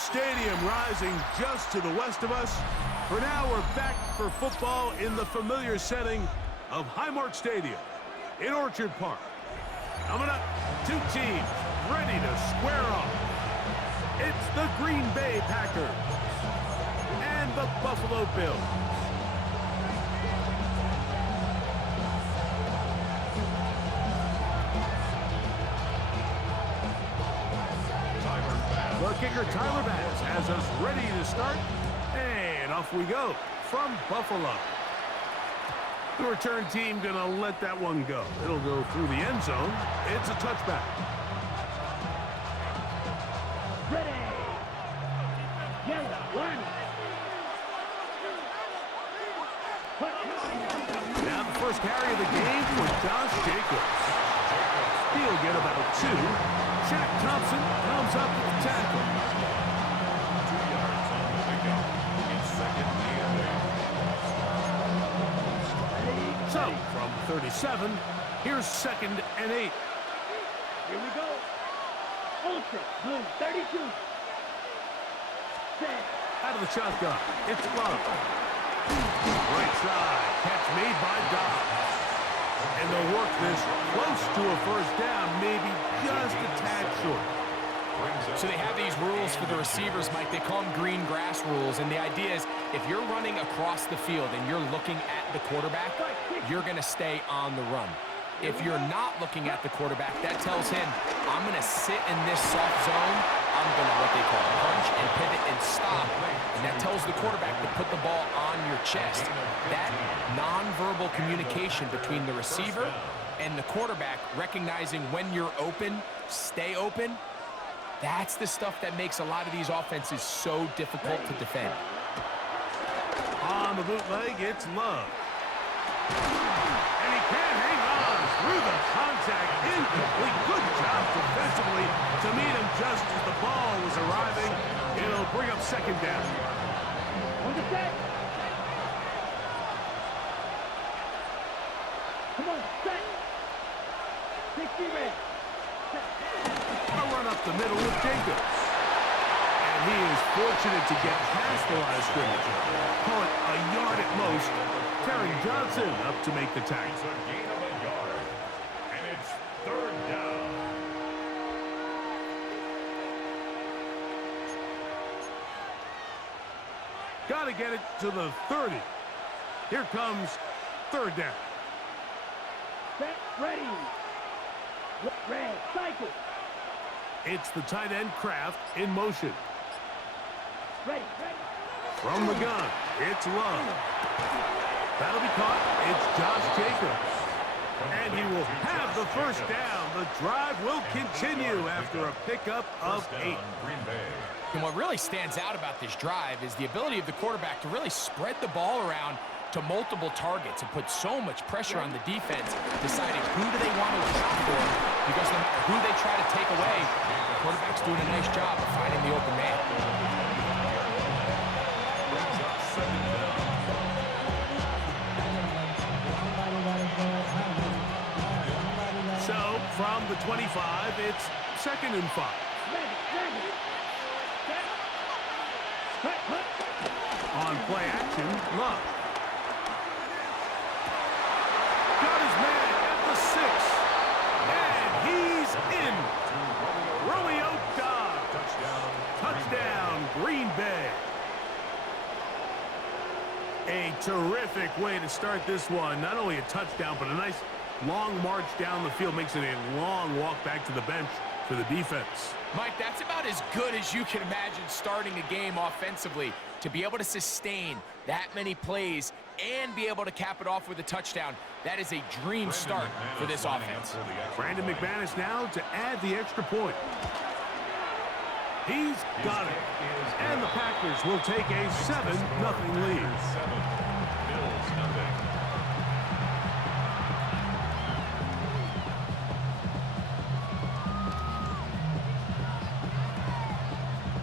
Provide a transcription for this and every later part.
stadium rising just to the west of us. For now, we're back for football in the familiar setting of Highmark Stadium in Orchard Park. Coming up, two teams ready to square off. It's the Green Bay Packers and the Buffalo Bills. The kicker, Tyler Bass, has us ready to start. And off we go from Buffalo. The return team going to let that one go. It'll go through the end zone. It's a touchback. Ready. Yellow, one. Now the first carry of the game for Josh Jacobs. He'll get about two. Shaq Thompson comes up with the tackle. 2 yards on the pickup. It's second and 8. So, from 37, here's 2nd and 8. Here we go. Ultra Blue 32. Set. Out of the shotgun, it's Love. Right side, catch made by Dobbs. And they'll work this close to a first down, maybe just a tad short. So they have these rules for the receivers, Mike. They call them green grass rules. And the idea is if you're running across the field and you're looking at the quarterback, you're going to stay on the run. If you're not looking at the quarterback, that tells him, I'm going to sit in this soft zone. I'm going to, what they call, punch and pivot and stop. And that tells the quarterback to put the ball on your chest. That nonverbal communication between the receiver and the quarterback, recognizing when you're open, stay open, that's the stuff that makes a lot of these offenses so difficult to defend. On the bootleg, it's Love. And he can't hang on through the contact. Incomplete. Good job defensively to meet him just as the ball was arriving. It'll bring up 2nd down. On the set. Come on, set. 60 red. A run up the middle with Jacobs. And he is fortunate to get past the line of scrimmage. Call it a yard at most. Terry Johnson up to make the tackle. It's a gain of a yard. And it's 3rd down. Got to get it to the 30. Here comes 3rd down. Set, ready. Red, cycle. It's the tight end Kraft in motion. Ready, ready. From the gun, it's Love. That'll be caught. It's Josh Jacobs. And he will have the first down. The drive will continue after a pickup of 8. Green Bay. And what really stands out about this drive is the ability of the quarterback to really spread the ball around to multiple targets and put so much pressure on the defense, deciding who do they want to account for, because no matter who they try to take away, the quarterback's doing a nice job of finding the open man. So, from the 25, it's 2nd and 5. Ready, ready. Set. Hut, hut. On play action, Love. Got his man at the 6. And he's in. Romeo Dobbs. Touchdown, Green Bay. A terrific way to start this one. Not only a touchdown, but a nice long march down the field. Makes it a long walk back to the bench for the defense. Mike, that's about as good as you can imagine starting a game offensively. To be able to sustain that many plays and be able to cap it off with a touchdown, that is a dream start for this offense. Brandon McManus now to add the extra point. He's got it. And the Packers will take a 7-0 lead. 7, Bills nothing.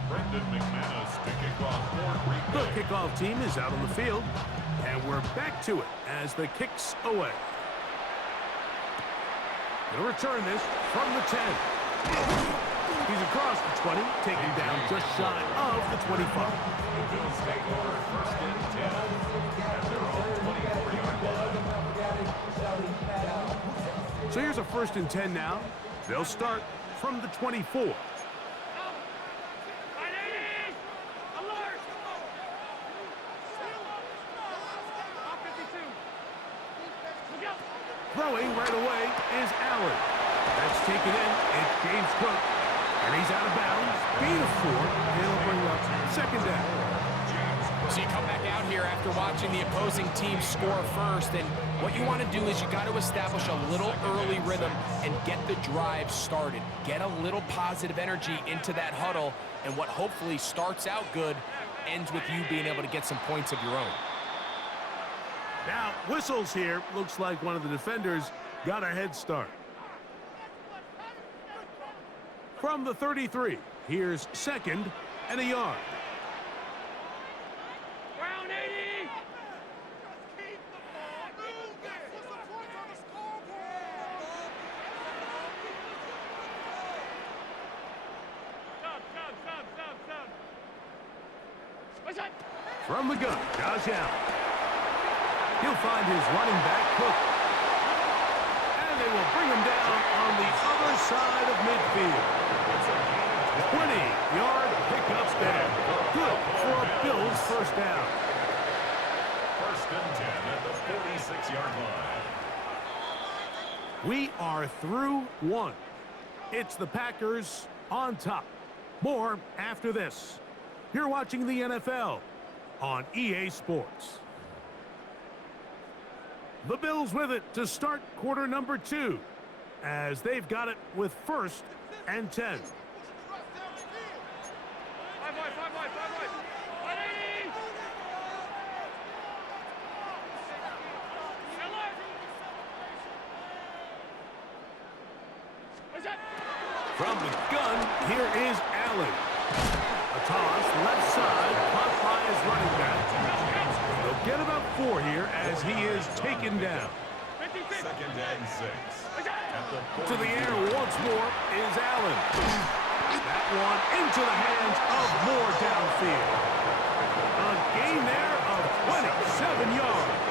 Brandon McManus to kick off for Green Bay. The kickoff team is out on the field, and we're back to it as the kick's away. Gonna return this from the 10. He's across the 20, taken down just shy of the 25. The Bills take over first and 10 at their own 24-yard line. So here's a first and 10 now. They'll start from the 24. Throwing right away is Allen. That's taken in. It's James Cook. And he's out of bounds. Gain of 4. And he'll bring up second down. So you come back out here after watching the opposing team score first, and what you want to do is you got to establish a little early rhythm and get the drive started. Get a little positive energy into that huddle, and what hopefully starts out good ends with you being able to get some points of your own. Now, whistles here. Looks like one of the defenders got a head start. From the 33, here's second and a yard. Round 80! From the gun, Josh Allen. He'll find his running back, Cook. And they will bring him down on the other side of midfield. 20-yard pickup there. Good for a Bills first down. First and 10 at the 46-yard line. We are through one. It's the Packers on top. More after this. You're watching the NFL on EA Sports. The Bills with it to start quarter number 2, as they've got it with first and 10. From the gun, here is Allen. A toss, left side, caught by his running back. They'll get about 4 here as he is taken down. Second and 6. To the air once more is Allen. That one into the hands of Moore downfield. A gain there of 27 yards.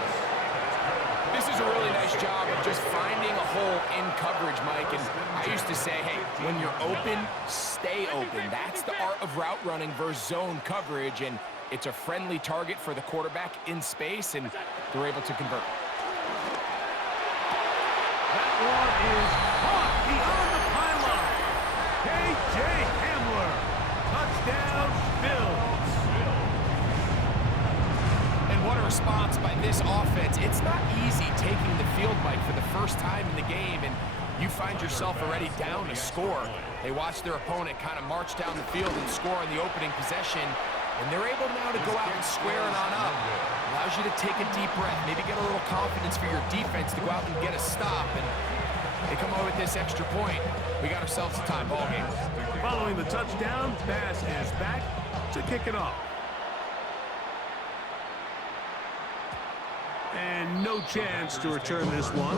This is a really nice job of just finding a hole in coverage, Mike. And I used to say, hey, when you're open, stay open. That's the art of route running versus zone coverage. And it's a friendly target for the quarterback in space, and they're able to convert. That one is caught beyond the pylon. K.J. Hamler. Touchdown, Bills. And what a response by this offense. It's not easy taking the field, Mike, for the first time in the game, and you find yourself already down to score. They watch their opponent kind of march down the field and score in the opening possession, and they're able now to go out and square it on up. Allows you to take a deep breath, maybe get a little confidence for your defense to go out and get a stop, and they come over with this extra point. We got ourselves a tie ball game. Following the touchdown, Bass is back to kick it off. And no chance to return this one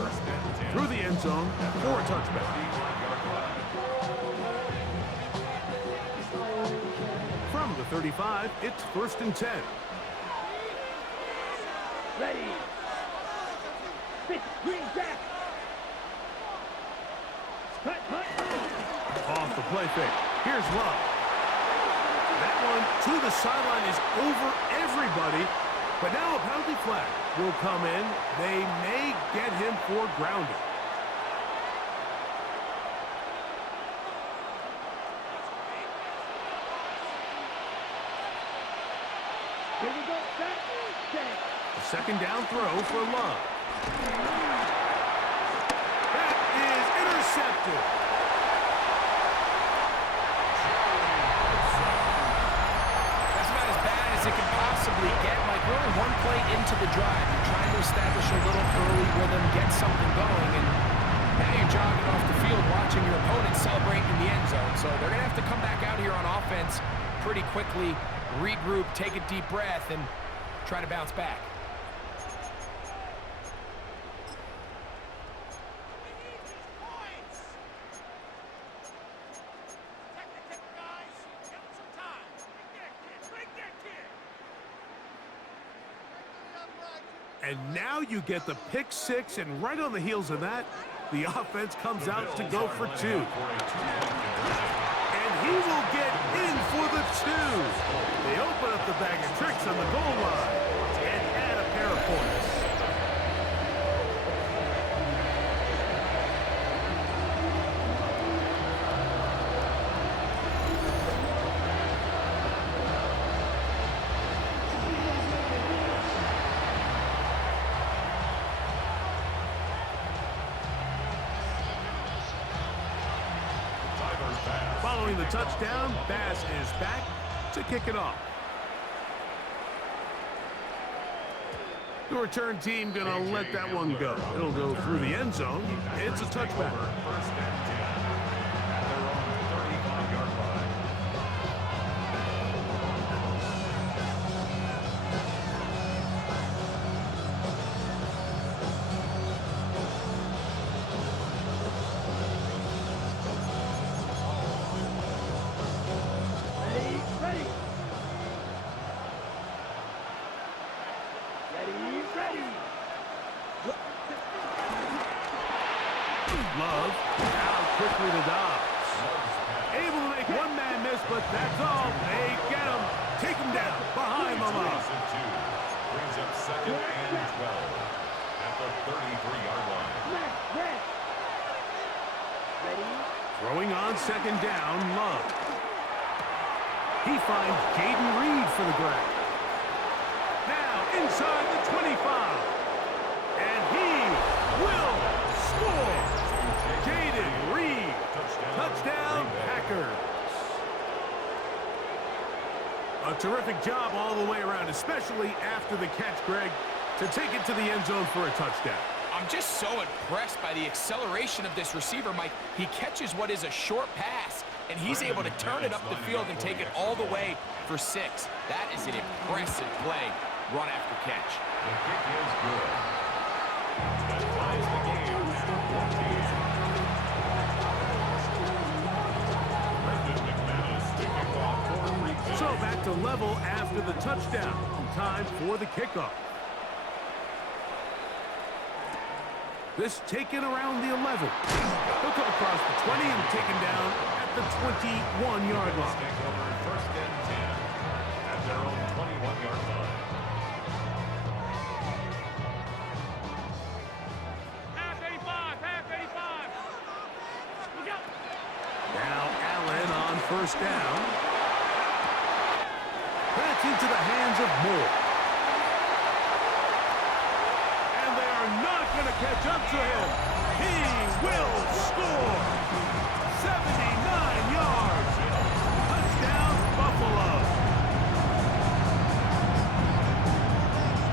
through the end zone for a touchback. From the 35, it's first and 10. Ready. Pitch, green back. Cut. Off the play fake. Here's Love. That one to the sideline is over everybody. But now a penalty flag will come in. They may get him for grounding. Here we go. Set. A second down throw for Love. That is intercepted. That's about as bad as it can possibly get. Like, we're only one play into the drive. You're trying to establish a little early rhythm, get something going, and now you're jogging off the field watching your opponent celebrate in the end zone. So they're going to have to come back out here on offense pretty quickly, regroup, take a deep breath, and try to bounce back. And now you get the pick six, and right on the heels of that, the offense comes out to go for two. And he will get in for the two. They open up the bag of tricks on the goal line and add a pair of points. Following the touchdown, Bass is back to kick it off. The return team gonna let that one go. It'll go through the end zone. It's a touchback. First and 10 at their own 35-yard line. Love, out quickly to Dobbs. Able to make one man miss, but that's all. They get him, take him down, behind the line. Brings up second and 12 at the 33-yard line. Throwing on second down, Love. He finds Jaden Reed for the grab. Now inside the 25. And he will score. Jaden Reed. Touchdown, Packers. A terrific job all the way around, especially after the catch, Greg, to take it to the end zone for a touchdown. I'm just so impressed by the acceleration of this receiver, Mike. He catches what is a short pass, and he's able to turn it up the field and take it all the way for 6. That is an impressive play, run after catch. The kick is good. That ties the game at 14. So back to level after the touchdown. Time for the kickoff. This taken around the 11. He'll come across the 20 and taken down at the 21-yard line. Take over first and 10 at their own 21-yard line. Half 85. Look out. Now Allen on first down. That's into the hands of Moore. And they are not going to catch up to him. He will score. 79 yards. Touchdown, Buffalo.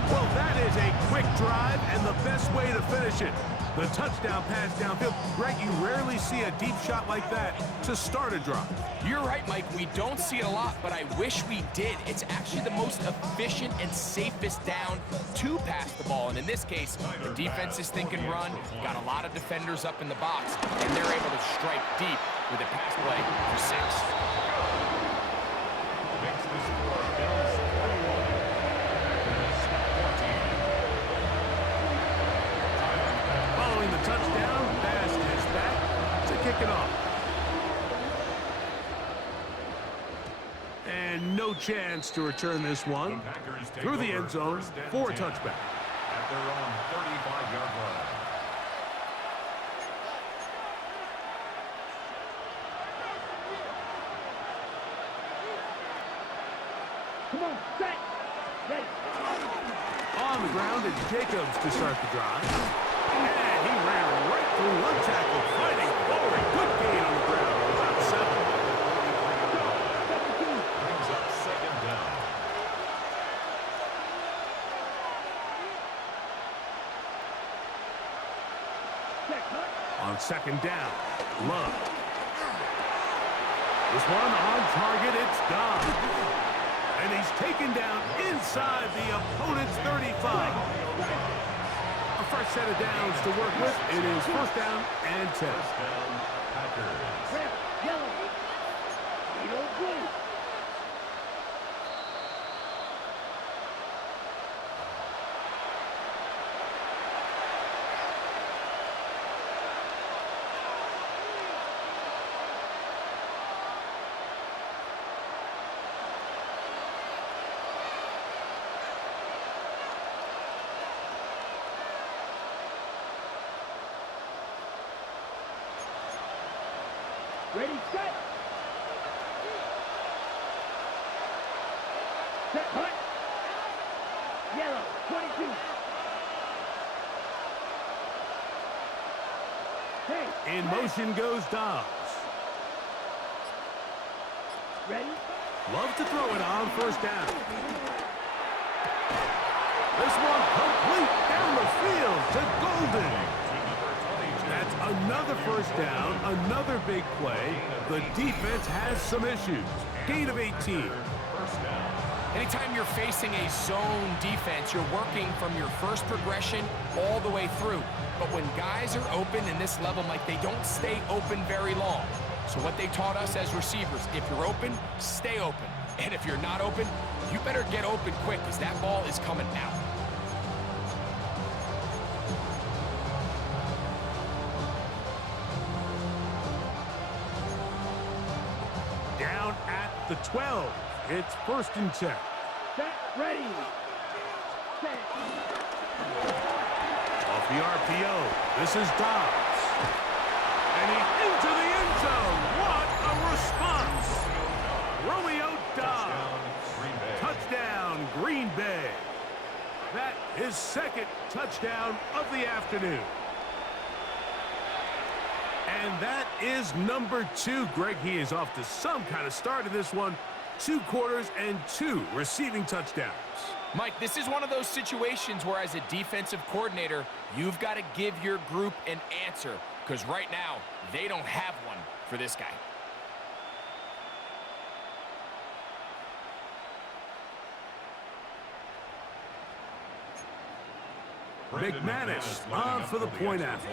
Well, that is a quick drive and the best way to finish it. The touchdown pass downfield. Greg, you rarely see a deep shot like that to start a drive. You're right, Mike. We don't see it a lot, but I wish we did. It's actually the most efficient and safest down to pass the ball. And in this case, the defense is thinking run, got a lot of defenders up in the box, and they're able to strike deep with a pass play for 6. Makes the score Bills 21. Packers 14. Following the touchdown, Bass is back to kick it off. And no chance to return this one through the end zone for a touchback. At their own 35-yard line. Come on, set. Ready. On the ground, it's Jacobs to start the drive. And he ran right through one tackle, fighting forward. Good gain on the ground. About 7. Brings up second down. On second down, Love. This one on target, it's gone. And he's taken down inside the opponent's 35. A fresh set of downs to work with. It is first down and 10. First down, Packers. Red, yellow. Yellow, blue. Ready, set. Set, hut. Yellow, 22. Hey, In motion goes Dobbs. ready? Love to throw it on first down. This one complete down the field to Golden. That's another first down, another big play. The defense has some issues. Gain of 18. Anytime you're facing a zone defense, you're working from your first progression all the way through. But when guys are open in this level, Mike, they don't stay open very long. So what they taught us as receivers, if you're open, stay open. And if you're not open, you better get open quick because that ball is coming out. Down at the 12. It's 1st and 10. Set, ready. Set. Off the RPO, this is Dobbs. And he's into the end zone. What a response. Romeo Dobbs. Touchdown, Green Bay. That is 2nd touchdown of the afternoon. And that is number 2. Greg, he is off to some kind of start in this one. 2 quarters and 2 receiving touchdowns. Mike, this is one of those situations where as a defensive coordinator, you've got to give your group an answer because right now, they don't have one for this guy. McManus on for the point after.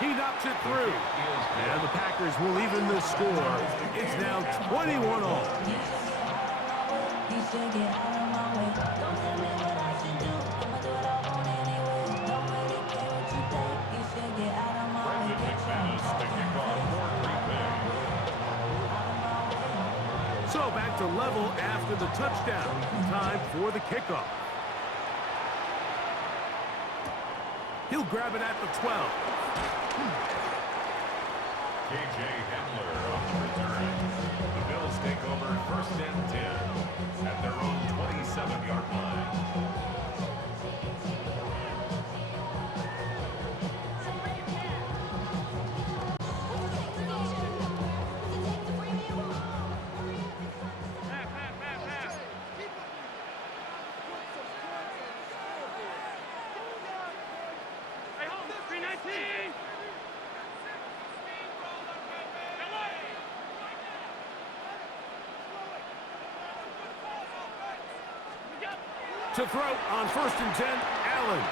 He knocks it through. And the Packers will even the score. It's now 21-all. So back to level after the touchdown. Time for the kickoff. He'll grab it at the 12. KJ Hamler on the return. The Bills take over 1st and 10 at their own 27-yard line. To throw on 1st and 10, Allen.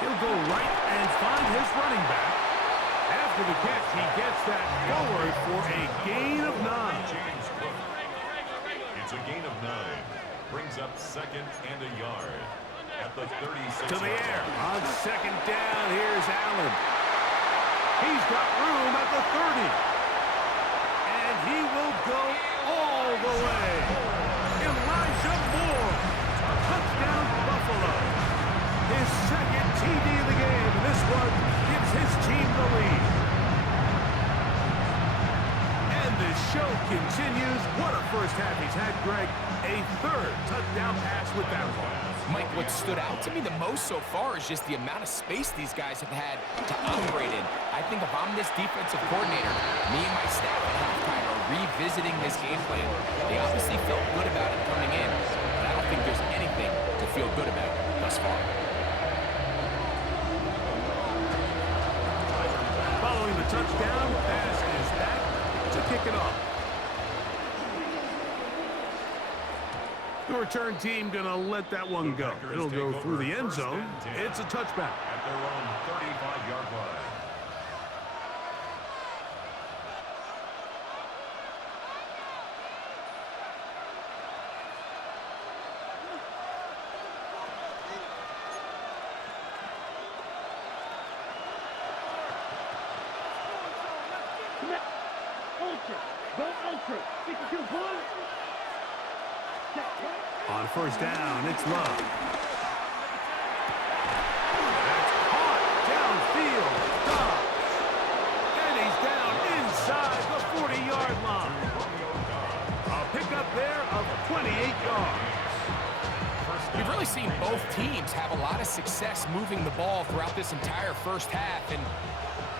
He'll go right and find his running back. After the catch, he gets that forward for a gain of 9. It's a gain of 9. Brings up 2nd and a yard at the 36. To the air on 2nd down. Here's Allen. He's got room at the 30. And he will go all the way. Elijah Moore. Touchdown, Buffalo. His 2nd TD of the game. This one gives his team the lead. And the show continues. What a first half he's had, Greg. A 3rd touchdown pass with that one. Mike, what stood out to me the most so far is just the amount of space these guys have had to operate in. I think if I'm this defensive coordinator, me and my staff at halftime are revisiting this game plan. They obviously felt good about it coming in, but I don't think there's anything to feel good about thus far. Following the touchdown, pass is back to kick it off. The return team gonna let that one go. It'll go through the end zone. It's a touchback. At their own 35-yard line. Ultra. Go ultra. 52 points. On 1st down, it's Love. That's caught down downfield. Dobbs. And he's down inside the 40-yard line. A pickup there of 28 yards. We've really seen both teams have a lot of success moving the ball throughout this entire first half, and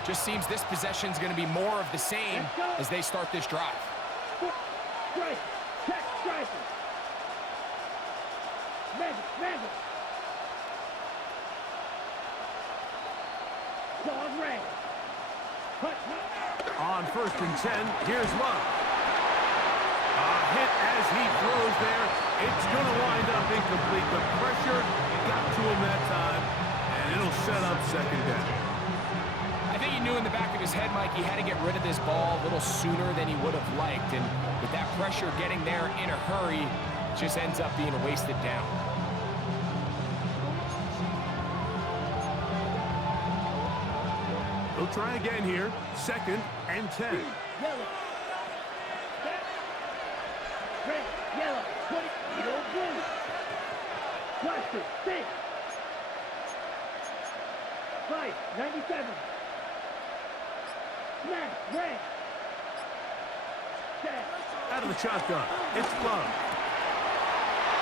just seems this possession is going to be more of the same as they start this drive. Strike. Check striker. Magic. Dog red. Hut. On 1st and 10, here's Love. A hit as he throws there. It's going to wind up incomplete. The pressure got to him that time, and it'll set up 2nd down. I think he knew in the back of his head, Mike, he had to get rid of this ball a little sooner than he would have liked, and with that pressure getting there in a hurry, it just ends up being a wasted down. He'll try again here. 2nd and 10. Yellow. Red, yellow, 20, yellow, blue. Cluster, 6. 5, 97. Smash, red. Set. Out of the shotgun, it's Love.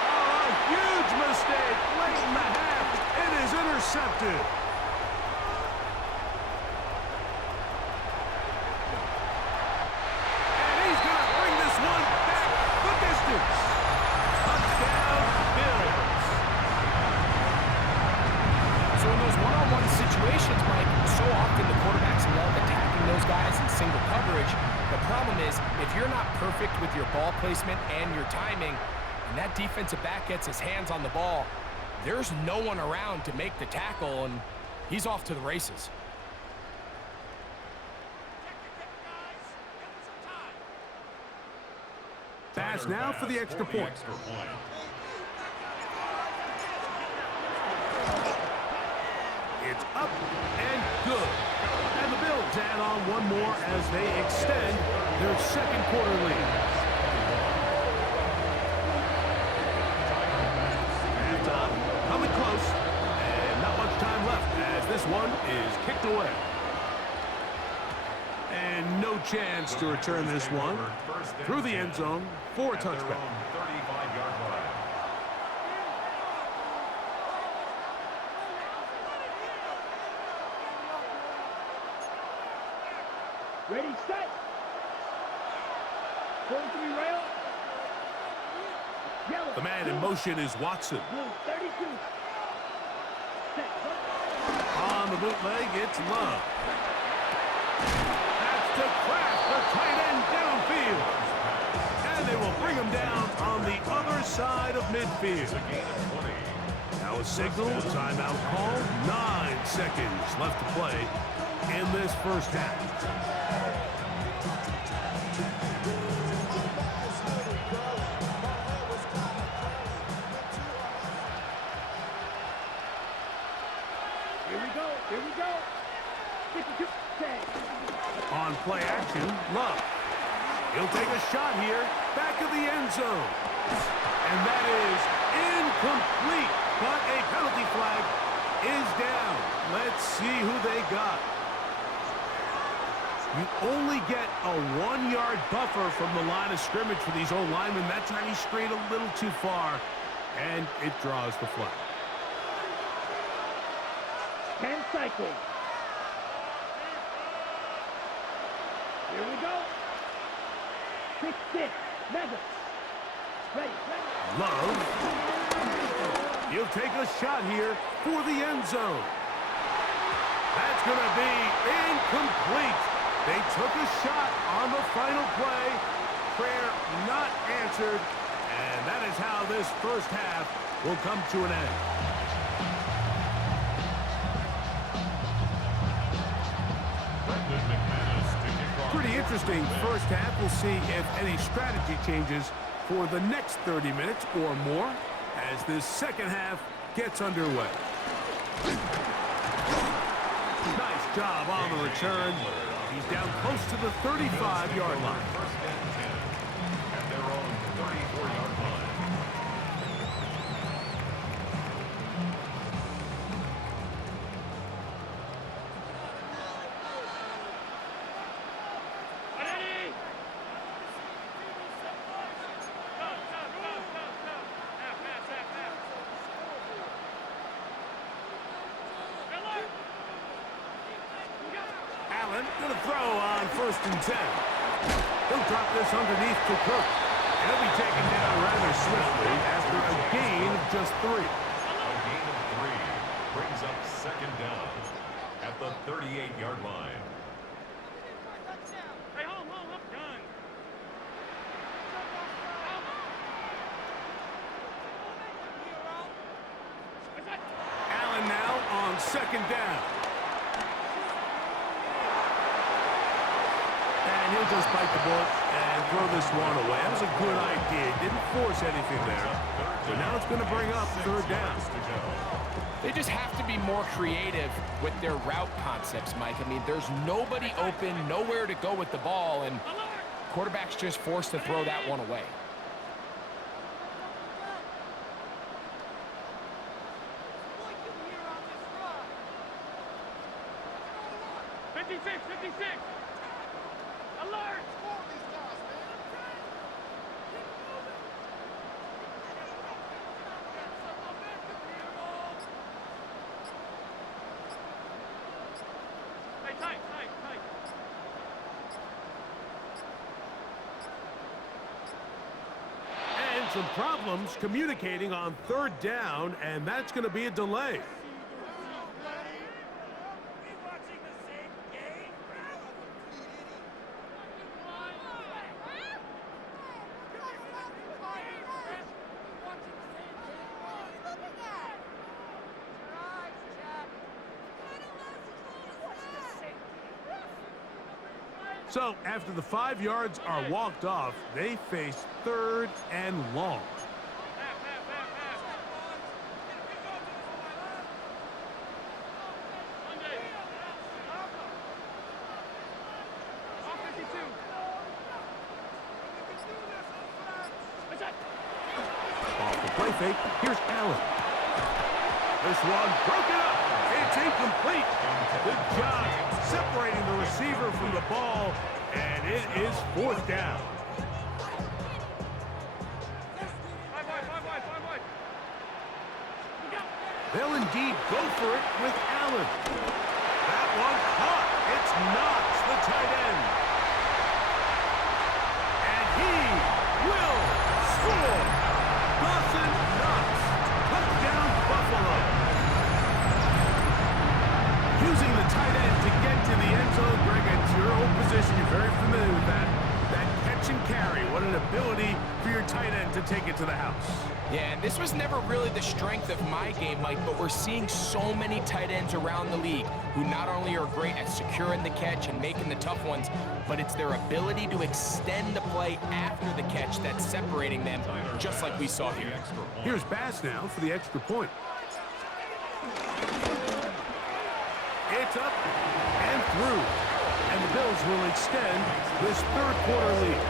Oh, a huge mistake late in the half. It is intercepted. And he's going to bring this one back the distance. Touchdown, Bills. So in those one-on-one situations, Mike, so often the quarterbacks love attacking those guys in single coverage. The problem is, if you're not perfect with your ball placement and your timing, and that defensive back gets his hands on the ball, there's no one around to make the tackle, and he's off to the races. Pass now for the extra point. It's up and good. And the Bills add on one more as they extend their 2nd quarter lead. Halftime coming close, and not much time left as this one is kicked away. And no chance to return this one through the end zone for a touchback. Ready, set. 43 rail. Yellow. The man in motion is Watson. Blue, 32. Set. On the bootleg, it's Love. That's to Kraft, the tight end downfield. And they will bring him down on the other side of midfield. Now a signal, timeout call. 9 seconds left to play in this first half. Here we go. 52, 10. On play action, Love. He'll take a shot here, back of the end zone. And that is incomplete, but a penalty flag is down. Let's see who they got. You only get a 1-yard buffer from the line of scrimmage for these old linemen. That time he strayed a little too far, and it draws the flag. 10 cycles. Here we go. 6-6. Mega. Ready. Love. He'll take a shot here for the end zone. That's going to be incomplete. They took a shot on the final play. Prayer not answered. And that is how this first half will come to an end. Pretty interesting first half. We'll see if any strategy changes for the next 30 minutes or more as this second half gets underway. Nice job on the return. He's down close to the 35-yard line. First and 10 at their own 34-yard line. 1st and 10. He'll drop this underneath to Cook. And he'll be taken down rather swiftly after a gain of just 3. A gain of 3 brings up 2nd down at the 38-yard line. Hey, hold, I'm done. Allen now on 2nd down. And he'll just bite the bullet and throw this one away. That was a good idea. Didn't force anything there. So now it's going to bring up 3rd down. They just have to be more creative with their route concepts, Mike. I mean, there's nobody open, nowhere to go with the ball, and quarterback's just forced to throw that one away. 56. Alert! Hey, tight. And some problems communicating on 3rd down, and that's going to be a delay. So, after the 5 yards are walked off, they face 3rd and long. Off the play fake, here's Allen. This one broken up. It's incomplete. Good job separating the receiver from the ball, and it is 4th down. They'll indeed go for it with Allen. That one caught. It's Knox, the tight end. And he will score. Dawson Knox. Touchdown, Buffalo. Using the tight end to get to the end zone. Greg, it's your old position. You're very familiar with that. That catch and carry. What an ability for your tight end to take it to the house. Yeah, and this was never really the strength of my game, Mike, but we're seeing so many tight ends around the league who not only are great at securing the catch and making the tough ones, but it's their ability to extend the play after the catch that's separating them, just like we saw here. Here's Bass now for the extra point. It's up and through. And the Bills will extend this 3rd quarter lead.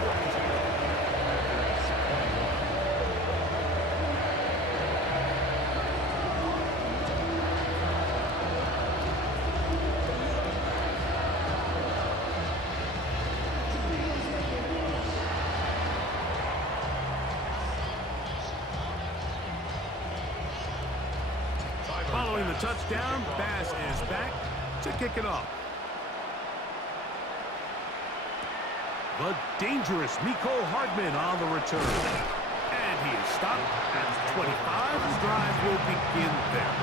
Following the touchdown, Bass is back to kick it off. The dangerous Mecole Hardman on the return. And he is stopped at 25. The drive will begin there.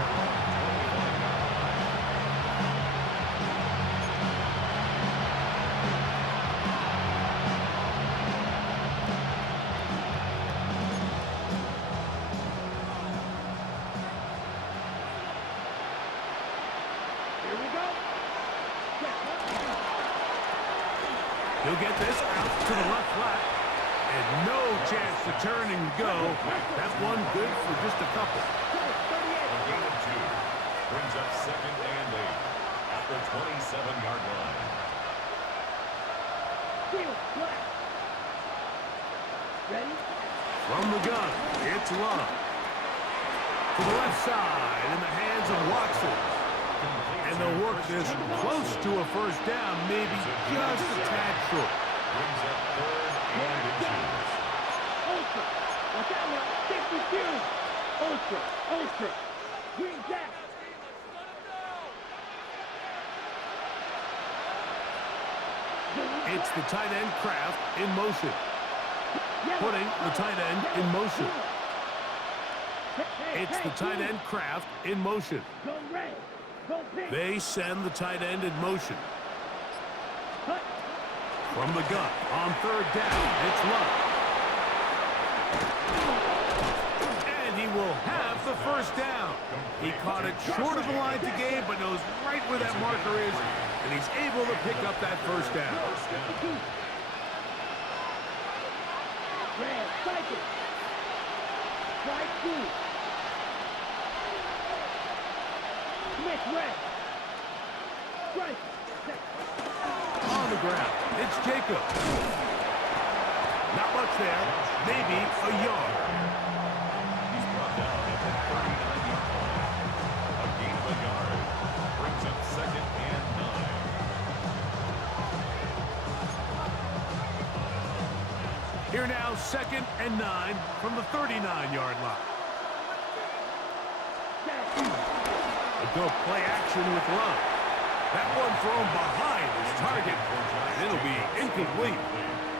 He'll get this out to the left flat. And no chance to turn and go. That one good for just a couple. A gain of 2 brings up 2nd and 8 at the 27-yard line. Ready? From the gun, it's Love. To the left side in the hands of Watson. And they'll work this close to a 1st down, maybe just a tad short. Brings up 3rd and inches. Ultra. Watch out now. 52. Ultra. Green Jack. It's Kraft in motion. Putting the tight end in motion. It's the tight end Kraft in motion. They send the tight end in motion. From the gun on third down, it's Love. And he will have the first down. He caught it short of the line to gain, but knows right where that marker is, and he's able to pick up that first down. Red, cycle. Strike two. Smith, red. Strike. On the ground, it's Jacob. Not much there, maybe a yard. He's brought down at the 39-yard line. A gain of a yard brings up 2nd and 9. Here now, 2nd and 9 from the 39-yard line. A go play action with Love. That one thrown behind his target, and it'll be incomplete.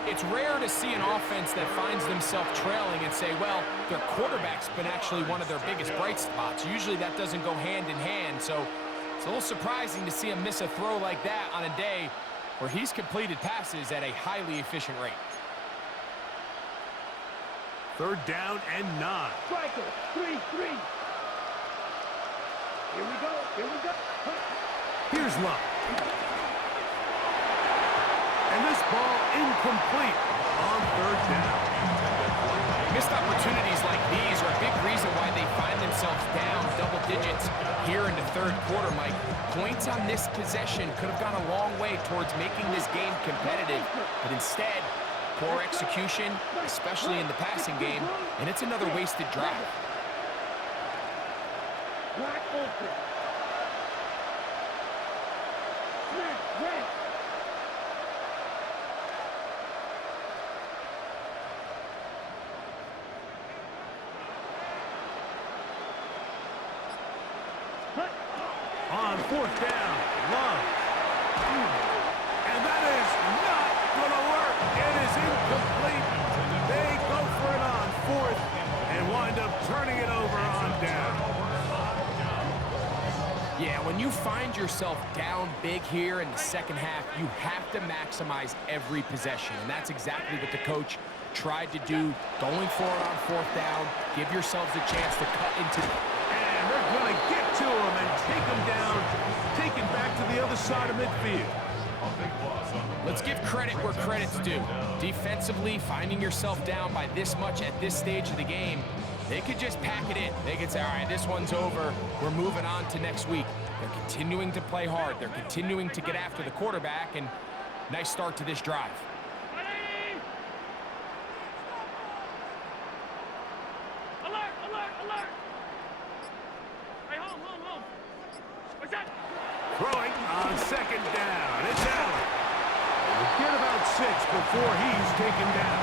It's rare to see an offense that finds themselves trailing and say, well, their quarterback's been actually one of their biggest bright spots. Usually that doesn't go hand in hand, so it's a little surprising to see him miss a throw like that on a day where he's completed passes at a highly efficient rate. 3rd down and 9. Striker, 3-3. Here we go, here we go. Here's Love. And this ball incomplete on 3rd down. Missed opportunities like these are a big reason why they find themselves down double digits here in the 3rd quarter, Mike. Points on this possession could have gone a long way towards making this game competitive, but instead, poor execution, especially in the passing game, and it's another wasted drive. Black open. Smith, red. On 4th down, Love. And that is not going to work. It is incomplete. They go for it on 4th and wind up turning it over on down. Yeah, when you find yourself down big here in the second half, you have to maximize every possession, and that's exactly what the coach tried to do, going for it on 4th down. Give yourselves a chance to cut into And they're going to get to him and take him down, take him back to the other side of midfield. Let's give credit where credit's due. Defensively, finding yourself down by this much at this stage of the game, they could just pack it in. They could say, all right, this one's over. We're moving on to next week. They're continuing to play hard. They're continuing to get after the quarterback, and nice start to this drive. Alert, alert, alert. Hey, hold. What's that? Throwing on 2nd down. It's Allen. We'll get about 6 before he's taken down.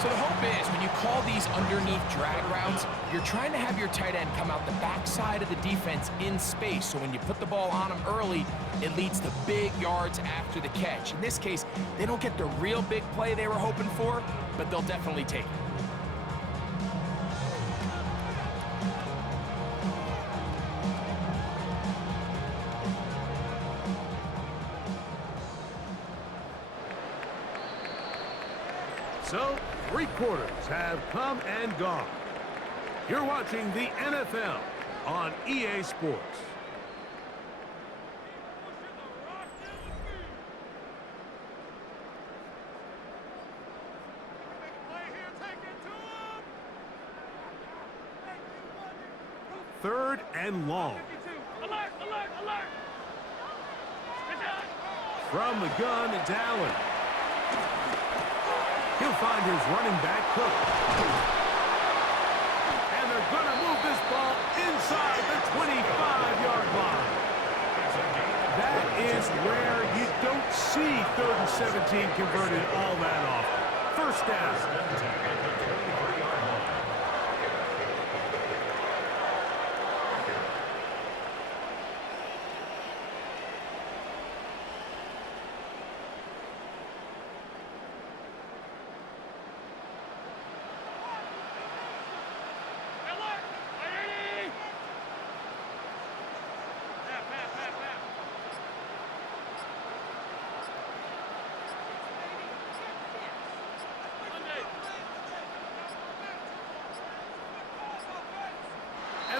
So the hope is when you call these underneath drag routes, you're trying to have your tight end come out the backside of the defense in space. So when you put the ball on him early, it leads to big yards after the catch. In this case, they don't get the real big play they were hoping for, but they'll definitely take it. So, 3 quarters have come and gone. You're watching the NFL on EA Sports. Third and long. Alert, alert, alert. From the gun, it's Allen. He'll find his running back, Cook. And they're going to move this ball inside the 25-yard line. That is where you don't see 3rd and 17 converted all that often. First down.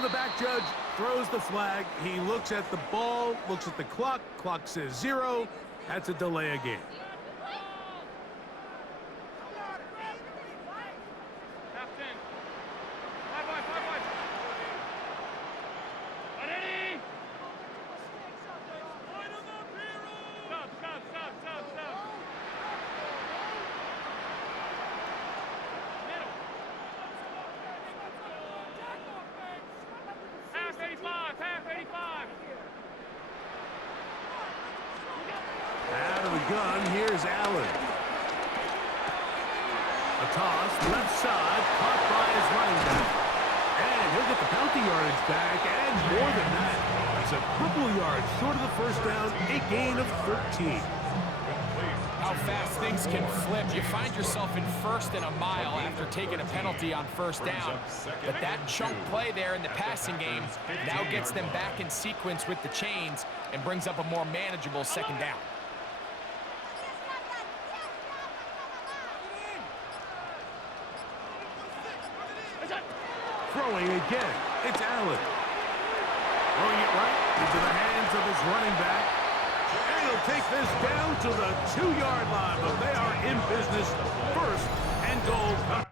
And the back judge throws the flag. He looks at the ball, looks at the clock. Clock says 0. That's a delay of game. Out of the gun, here's Allen. A toss, left side, caught by his running back. And he'll get the penalty yardage back, and more than that. He's a couple of yards short of the first down, a gain of 13. How fast things can flip. You find yourself in first and a mile after taking a penalty on first down. But that chunk play there in the passing game now gets them back in sequence with the chains and brings up a more manageable second down. Throwing again, it's Allen. Throwing it right into the hands of his running back. And he'll take this down to the 2-yard line, but they are in business. First and goal.